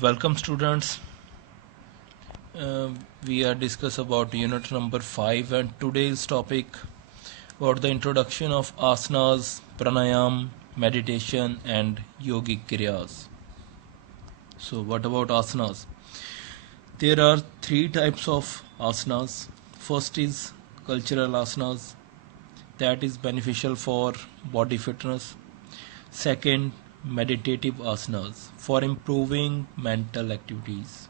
Welcome students. We are discuss about unit number 5 and today's topic about the introduction of asanas, pranayam, meditation and yogic kriyas. So what about asanas? There are three types of asanas. First is cultural asanas, that is beneficial for body fitness. Second, meditative asanas for improving mental activities.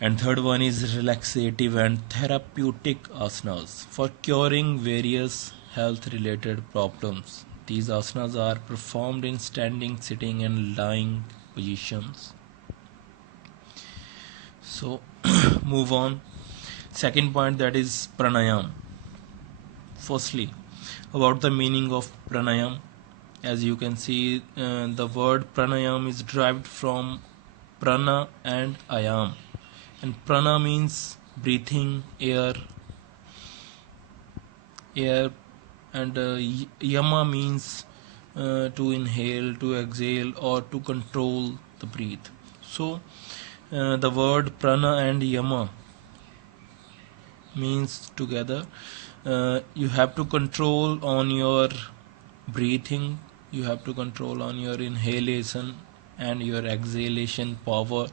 And third one is relaxative and therapeutic asanas for curing various health related problems. These asanas are performed in standing, sitting and lying positions. So move on. Second point, that is pranayam. Firstly, about the meaning of pranayam. As you can see, the word pranayam is derived from prana and ayam. And prana means breathing air, and yama means to inhale, to exhale, or to control the breath. So the word prana and yama means together. You have to control on your breathing, you have to control on your inhalation and your exhalation power.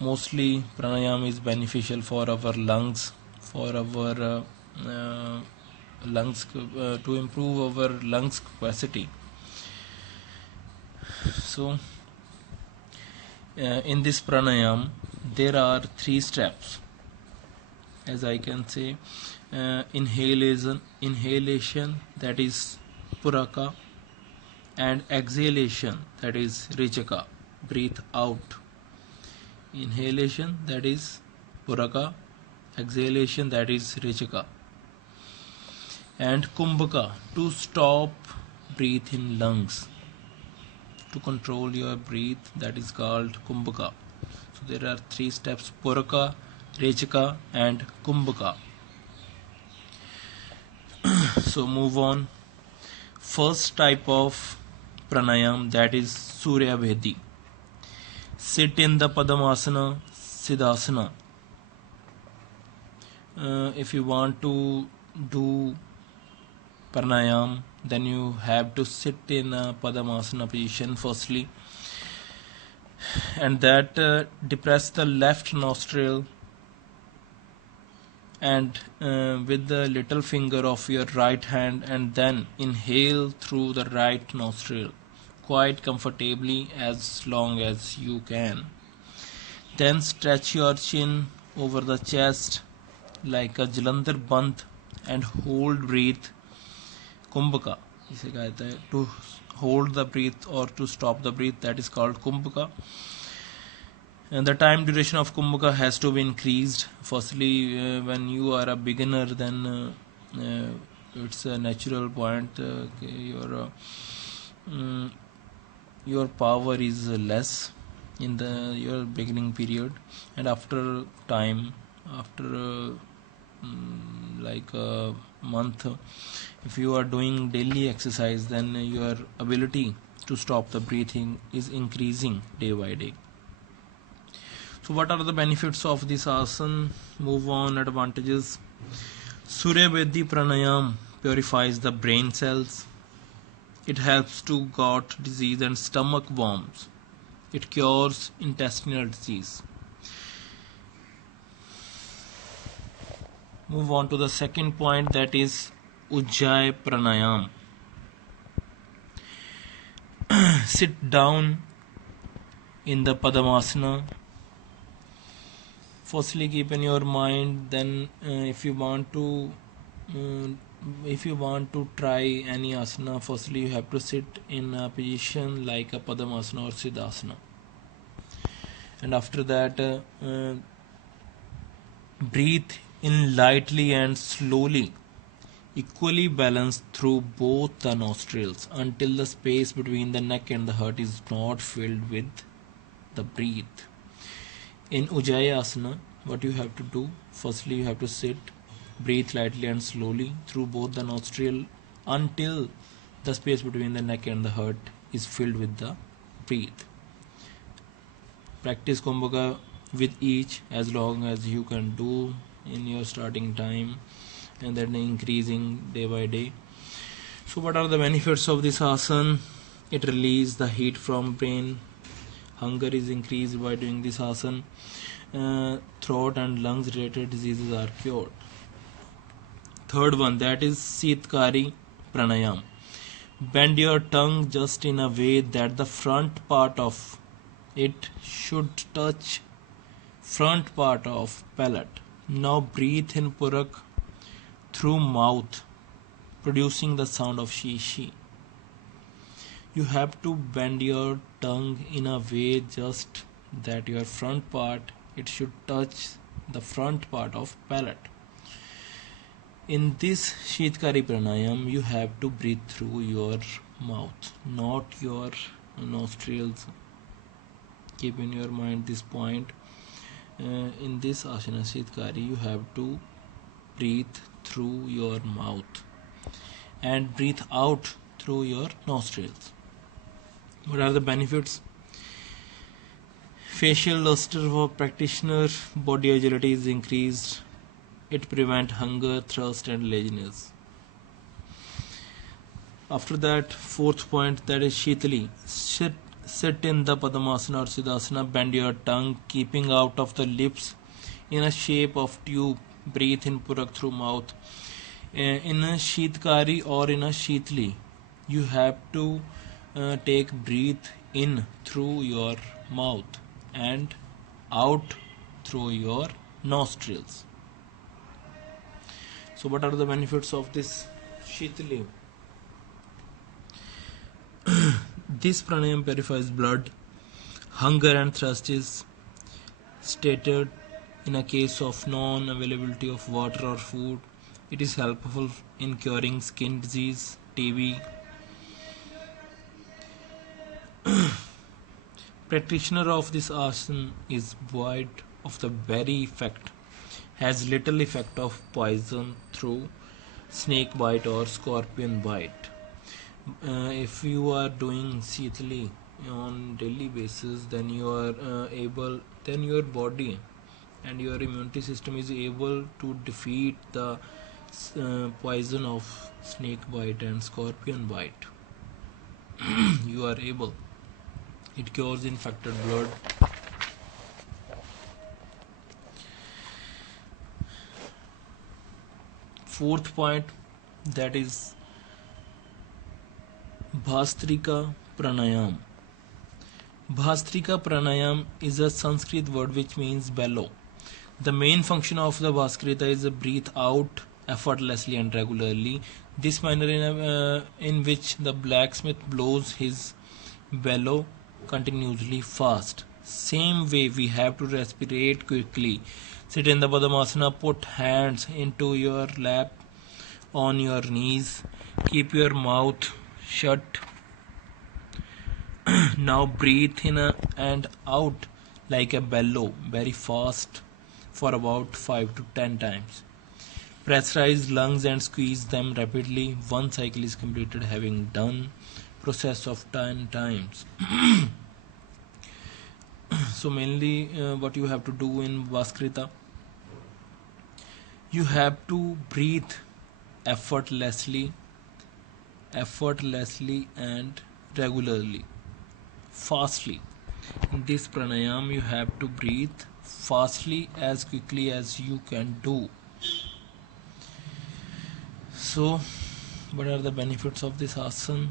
Mostly pranayam is beneficial for our lungs, for our lungs, to improve our lungs capacity. So in this pranayam there are three steps, as I can say. Inhalation, that is puraka, and exhalation, that is rechaka, breathe out. Inhalation, that is puraka, exhalation, that is rechaka. And kumbhaka, to stop breathe in lungs, to control your breath, that is called kumbhaka. So there are three steps: puraka, rechaka and kumbhaka. So move on. First type of pranayam, that is Surya Bhedi. Sit in the Padmasana, Siddhasana. If you want to do pranayam, then you have to sit in a Padmasana position firstly, and that depress the left nostril and with the little finger of your right hand, and then inhale through the right nostril quite comfortably as long as you can. Then stretch your chin over the chest like a Jalandhar Bandh and hold breath. Kumbhaka इसे कहते हैं, to hold the breath or to stop the breath, that is called kumbhaka. And the time duration of kumbhaka has to be increased. Firstly, when you are a beginner, then it's a natural point. Your power is less in your beginning period, and after time, after like a month, if you are doing daily exercise, then your ability to stop the breathing is increasing day by day. So what are the benefits of this asana? Move on. Advantages. Surya Bhedi pranayam purifies the brain cells. It helps to gut disease and stomach worms. It cures intestinal disease. Move on to the second point, that is Ujjayi pranayam. Sit down in the Padmasana. Firstly, keep in your mind. Then, if you want to try any asana, firstly you have to sit in a position like a Padmasana or Siddhasana, and after that breathe in lightly and slowly, equally balanced through both the nostrils until the space between the neck and the heart is not filled with the breath. In Ujjayi asana, what you have to do, firstly you have to sit, breathe lightly and slowly through both the nostril until the space between the neck and the heart is filled with the breath. Practice Kumbhaka with each as long as you can do in your starting time, and then increasing day by day. So what are the benefits of this asana? It releases the heat from brain. Hunger is increased by doing this asana. Throat and lungs related diseases are cured. Third one, that is Sitkari Pranayam. Bend your tongue just in a way that the front part of it should touch front part of palate. Now breathe in Purak through mouth, producing the sound of she she. You have to bend your tongue in a way just that your front part it should touch the front part of palate. In this Shitkari Pranayam, you have to breathe through your mouth, not your nostrils. Keep in your mind this point. In this Asana Shitkari, you have to breathe through your mouth and breathe out through your nostrils. What are the benefits? Facial luster for practitioner, body agility is increased. It prevents hunger, thirst and laziness. After that, fourth point, that is Shitali. Sit in the Padmasana or Siddhasana, bend your tongue, keeping out of the lips in a shape of tube. Breathe in Purak through mouth. In a Shitkari or in a Shitli, you have to take breath in through your mouth and out through your nostrils. So what are the benefits of this Shitali? This pranayam purifies blood. Hunger and thirst is stated in a case of non-availability of water or food. It is helpful in curing skin disease, TB. Practitioner of this asana is void of the very effect, has little effect of poison through snake bite or scorpion bite. If you are doing Sitali on daily basis, then you are then your body and your immunity system is able to defeat the poison of snake bite and scorpion bite. You are able. It cures infected blood. Fourth point, that is Bhastrika Pranayam. Bhastrika Pranayam is a Sanskrit word which means bellow. The main function of the Bhaskrita is to breathe out effortlessly and regularly. This manner in which the blacksmith blows his bellow continuously fast. Same way we have to respirate quickly. Sit in the Padmasana, put hands into your lap on your knees. Keep your mouth shut. Now breathe in and out like a bellow very fast for about 5 to 10 times. Pressurize lungs and squeeze them rapidly. One cycle is completed having done process of 10 times. So mainly what you have to do in Bhaskrita, you have to breathe effortlessly and regularly, fastly. In this pranayam you have to breathe fastly as quickly as you can do. So what are the benefits of this asana?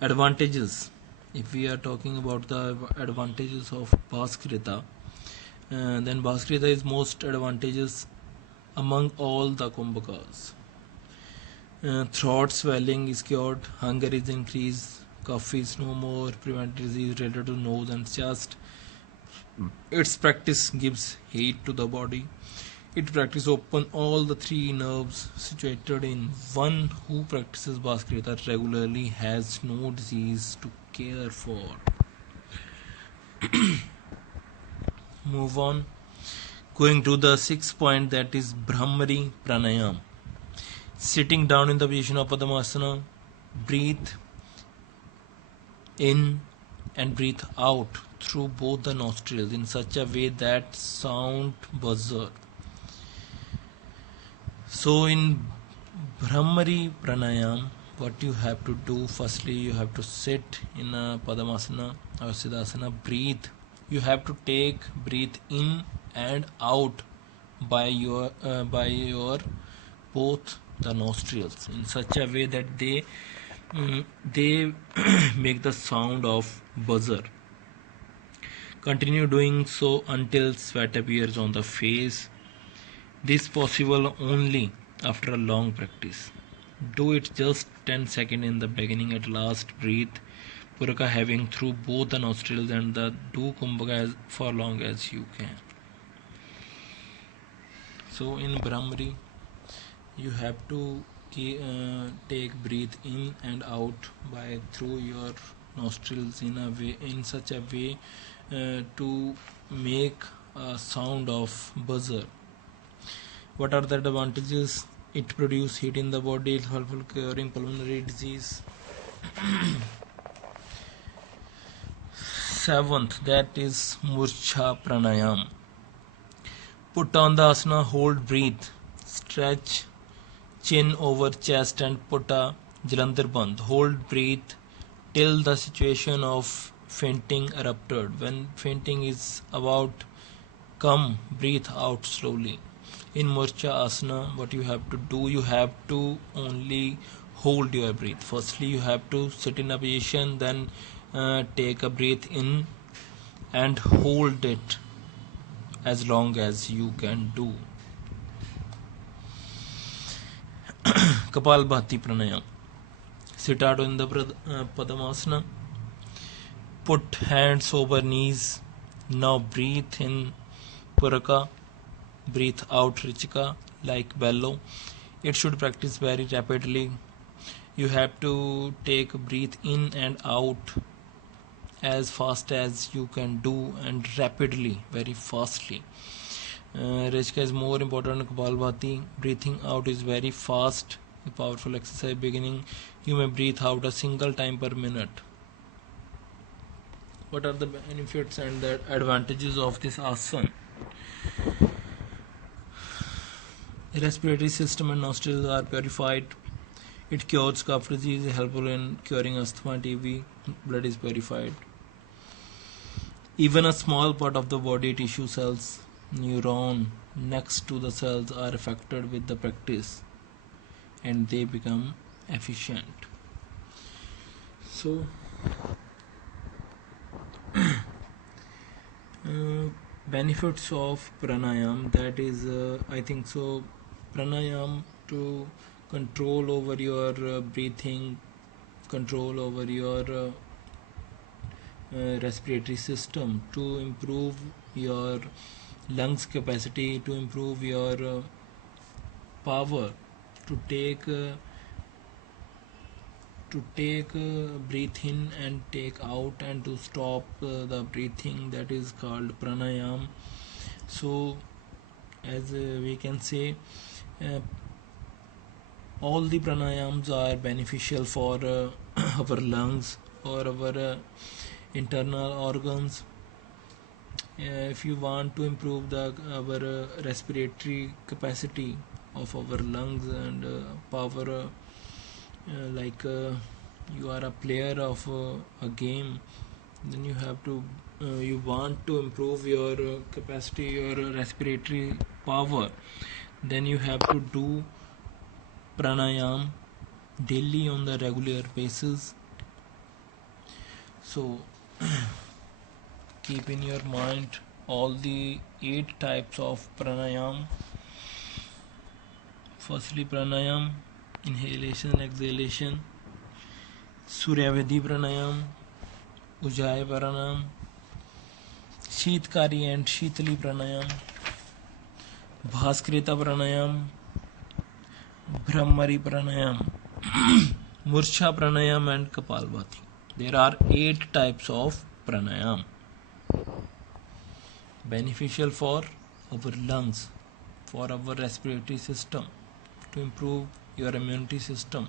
Advantages. If we are talking about the advantages of Bhaskrita, then Bhaskrita is most advantageous among all the Kumbhakas. Throat swelling is cured, hunger is increased, cough is no more, prevent disease related to nose and chest. Its practice gives heat to the body. It practice open all the three nerves situated in one. Who practices Bhaskrita regularly has no disease to care for. Move on. Going to the sixth point, that is Brahmari Pranayam. Sitting down in the position of Padmasana, breathe in and breathe out through both the nostrils in such a way that sound buzzer. So in Brahmari Pranayam, what you have to do, firstly you have to sit in a Padmasana or Siddhasana, breathe. You have to breathe in and out by your both the nostrils in such a way that they make the sound of buzzer. Continue doing so until sweat appears on the face. This possible only after a long practice. Do it just 10 seconds in the beginning. At last breathe Puraka having through both the nostrils and do Kumbhaka for long as you can. So in Brahmari you have to take breathe in and out by through your nostrils in such a way to make a sound of buzzer. What are the advantages? It produces heat in the body, helpful curing pulmonary disease. Seventh, that is Murcha Pranayam. Put on the asana, hold breathe, stretch chin over chest and put a Jalandhar Bandh. Hold breathe till the situation of fainting erupted. When fainting is about come, breathe out slowly. In Murcha Asana, what you have to do, you have to only hold your breath. Firstly, you have to sit in a position, then take a breath in and hold it as long as you can do. Kapalbhati Pranayam. Sit out in the Padmasana. Put hands over knees. Now breathe in Puraka. Breathe out Richika like bellow. It should practice very rapidly. You have to take breathe in and out as fast as you can do and rapidly, very fastly. Richika is more important than Kapalbhati. Breathing out is very fast. A powerful exercise beginning. You may breathe out a single time per minute. What are the benefits and the advantages of this asana? Respiratory system and nostrils are purified. It cures cough disease, helpful in curing asthma, TB. Blood is purified. Even a small part of the body tissue cells, neuron next to the cells are affected with the practice and they become efficient. So benefits of pranayam, that is I think so, pranayam to control over your breathing, control over your respiratory system, to improve your lungs capacity, to improve your power to take breathe in and take out and to stop the breathing, that is called pranayam. So as we can say, all the pranayams are beneficial for our lungs or our internal organs. If you want to improve our respiratory capacity of our lungs and power, like you are a player of a game, then you have to you want to improve your capacity, your respiratory power, then you have to do pranayam daily on the regular basis. So keep in your mind all the 8 types of pranayam. Firstly, pranayam, inhalation, exhalation, Suryavedhi pranayam, Ujjayi pranayam, Sheetkari and Sheetali pranayam, Bhaskrita pranayam, Brahmari pranayam, Murcha pranayam and Kapalbhati. There are 8 types of pranayam, beneficial for our lungs, for our respiratory system, to improve your immunity system.